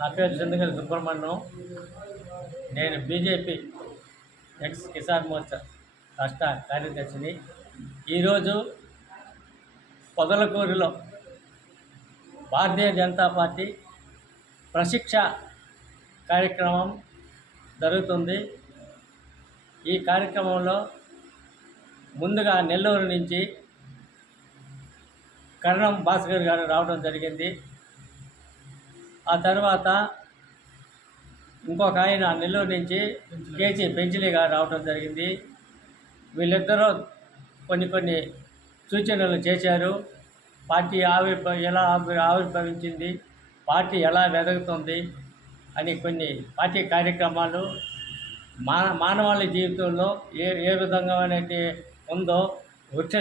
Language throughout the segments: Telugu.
నా పేరు చింతగల్లి సుబ్రహ్మణ్యం. నేను బీజేపీ ఎక్స్ కిసాన్ మోర్చా రాష్ట్ర కార్యదర్శిని. ఈరోజు పొదలకూరులో భారతీయ జనతా పార్టీ ప్రశిక్ష కార్యక్రమం జరుగుతుంది. ఈ కార్యక్రమంలో ముందుగా నెల్లూరు నుంచి కరణం భాస్కర్ గారు రావడం జరిగింది. ఆ తర్వాత ఇంకొక ఆయన నెల్లూరు నుంచి కేజీ పెంచిలి గారు రావడం జరిగింది. వీళ్ళిద్దరూ కొన్ని సూచనలు చేశారు. పార్టీ ఎలా ఆవిర్భవించింది, పార్టీ ఎలా వెదగుతుంది అని కొన్ని పార్టీ కార్యక్రమాలు మానవాళి జీవితంలో ఏ విధంగా అనేది ఉందో, వృక్ష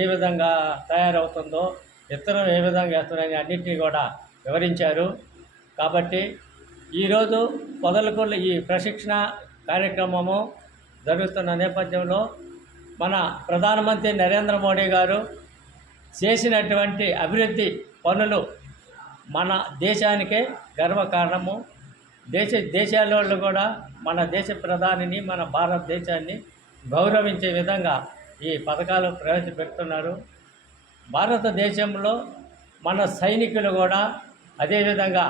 ఏ విధంగా తయారవుతుందో, విత్తనం ఏ విధంగా వేస్తున్నారని అన్నింటినీ కూడా వివరించారు. కాబట్టి ఈరోజు పొదలకూరులో ఈ ప్రశిక్షణ కార్యక్రమము జరుగుతున్న నేపథ్యంలో మన ప్రధానమంత్రి నరేంద్ర మోడీ గారు చేసినటువంటి అభివృద్ధి పనులు మన దేశానికే గర్వకారణము. దేశాలలో కూడా మన దేశ ప్రధానిని, మన భారతదేశాన్ని గౌరవించే విధంగా ఈ పథకాలు ప్రవేశపెడుతున్నారు. భారతదేశంలో మన సైనికులు కూడా అదేవిధంగా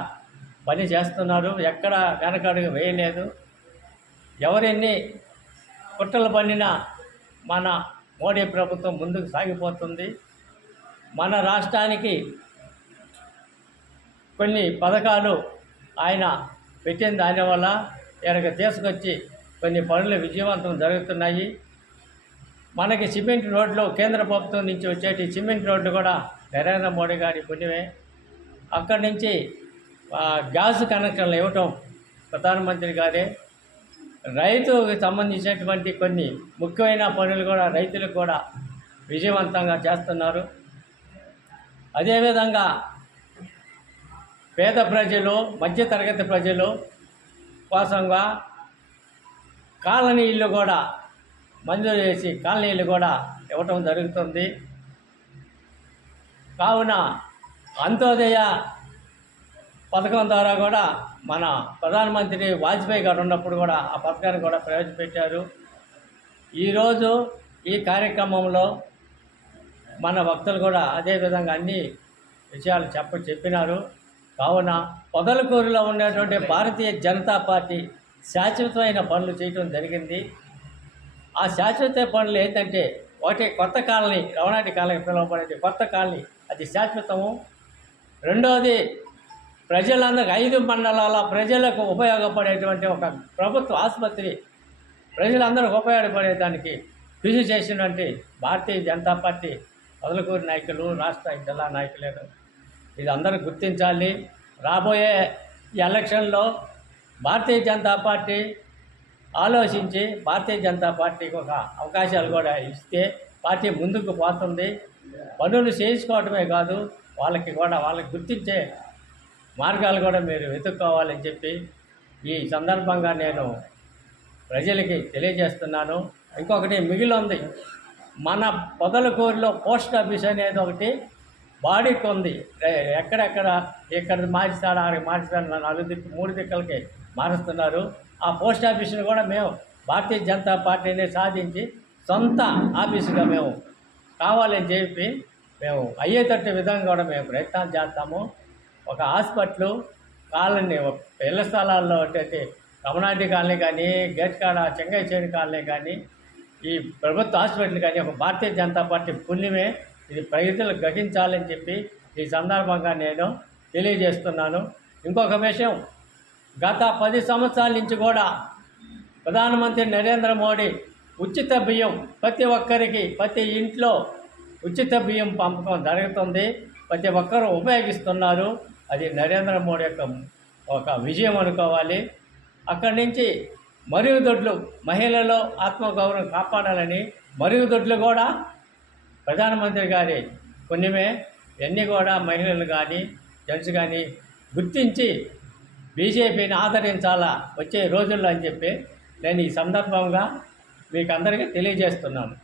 పని చేస్తున్నారు. ఎక్కడ వెనకడుగు వేయలేదు. ఎవరెన్ని కుట్రలు పన్నినా మన మోడీ ప్రభుత్వం ముందుకు సాగిపోతుంది. మన రాష్ట్రానికి కొన్ని పథకాలు ఆయన పెట్టిన దానివల్ల ఇక్కడికి తీసుకొచ్చి కొన్ని పనులు విజయవంతం జరుగుతున్నాయి. మనకి సిమెంట్ రోడ్లు కేంద్ర ప్రభుత్వం నుంచి వచ్చేటి సిమెంట్ రోడ్లు కూడా నరేంద్ర మోడీ గారి పుణ్యమే. అక్కడి నుంచి గ్యాస్ కనెక్షన్లు ఇవ్వటం ప్రధానమంత్రి గారే. రైతుకు సంబంధించినటువంటి కొన్ని ముఖ్యమైన పనులు కూడా రైతులకు కూడా విజయవంతంగా చేస్తున్నారు. అదేవిధంగా పేద ప్రజలు, మధ్యతరగతి ప్రజలు కోసంగా కాలనీ ఇల్లు కూడా మంజూరు చేసి కాలనీలు కూడా ఇవ్వటం జరుగుతుంది. కావున అంత్యోదయ పథకం ద్వారా కూడా మన ప్రధానమంత్రి వాజ్పేయి గారు ఉన్నప్పుడు కూడా ఆ పథకాన్ని కూడా ప్రవేశపెట్టారు. ఈరోజు ఈ కార్యక్రమంలో మన భక్తులు కూడా అదేవిధంగా అన్ని విషయాలు చెప్పినారు. కావున పొదలకూరులో ఉన్నటువంటి భారతీయ జనతా పార్టీ శాశ్వతమైన పనులు చేయడం జరిగింది. ఆ శాశ్వత పనులు ఏంటంటే, ఒకటి కొత్త కాలనీ, రవణాటి కాలనీ పిలువబడేది కొత్త కాలనీ, అది శాశ్వతము. రెండవది ప్రజలందరూ 5 మండలాల ప్రజలకు ఉపయోగపడేటువంటి ఒక ప్రభుత్వ ఆసుపత్రి ప్రజలందరికీ ఉపయోగపడేదానికి కృషి చేసినటువంటి భారతీయ జనతా పార్టీ పొదలకూరు నాయకులు, రాష్ట్ర జిల్లా నాయకులు ఇది అందరూ గుర్తించాలి. రాబోయే ఎలక్షన్లో భారతీయ జనతా పార్టీ ఆలోచించి భారతీయ జనతా పార్టీకి ఒక అవకాశాలు కూడా ఇస్తే పార్టీ ముందుకు పోతుంది. పనులు చేయించుకోవటమే కాదు, వాళ్ళకి గుర్తించే మార్గాలు కూడా మీరు వెతుక్కోవాలని చెప్పి ఈ సందర్భంగా నేను ప్రజలకి తెలియజేస్తున్నాను. ఇంకొకటి మిగిలి ఉంది. మన పొదలకూరులో పోస్ట్ ఆఫీస్ అనేది ఒకటి బాడీకి ఉంది. ఇక్కడ మార్చుతాడు, ఆడికి మార్చుతాడు, 4 దిక్కు 3 దిక్కులకి మారుస్తున్నారు. ఆ పోస్ట్ ఆఫీసుని కూడా మేము భారతీయ జనతా పార్టీని సాధించి సొంత ఆఫీసుగా మేము కావాలని చెప్పి మేము అయ్యేటట్టు విధంగా కూడా మేము ప్రయత్నాలు చేస్తాము. ఒక హాస్పిటల్ కాలనీ, ఇళ్ల స్థలాల్లో అంటే రమణాటి కాలనీ కానీ, గేట్కాడ చెంగయ్య చేరి కాలనీ కానీ, ఈ ప్రభుత్వ హాస్పిటల్ కానీ ఒక భారతీయ జనతా పార్టీ పుణ్యమే. ఇది ప్రజలు గ్రహించాలని చెప్పి ఈ సందర్భంగా నేను తెలియజేస్తున్నాను. ఇంకొక విషయం, గత 10 సంవత్సరాల నుంచి కూడా ప్రధానమంత్రి నరేంద్ర మోడీ ఉచిత బియ్యం ప్రతి ఒక్కరికి, ప్రతి ఇంట్లో ఉచిత బియ్యం పంపకం జరుగుతుంది. ప్రతి ఒక్కరూ ఉపయోగిస్తున్నారు. అది నరేంద్ర మోడీ యొక్క ఒక విజయం అనుకోవాలి. అక్కడి నుంచి మరుగుదొడ్లు, మహిళల్లో ఆత్మగౌరవం కాపాడాలని మరుగుదొడ్లు కూడా ప్రధానమంత్రి గారి పుణ్యమే. ఇవన్నీ కూడా మహిళలు కానీ జెంట్స్ కానీ గుర్తించి బీజేపీని ఆదరించాలా వచ్చే రోజుల్లో అని చెప్పి నేను ఈ సందర్భంగా మీకు అందరికీ తెలియజేస్తున్నాను.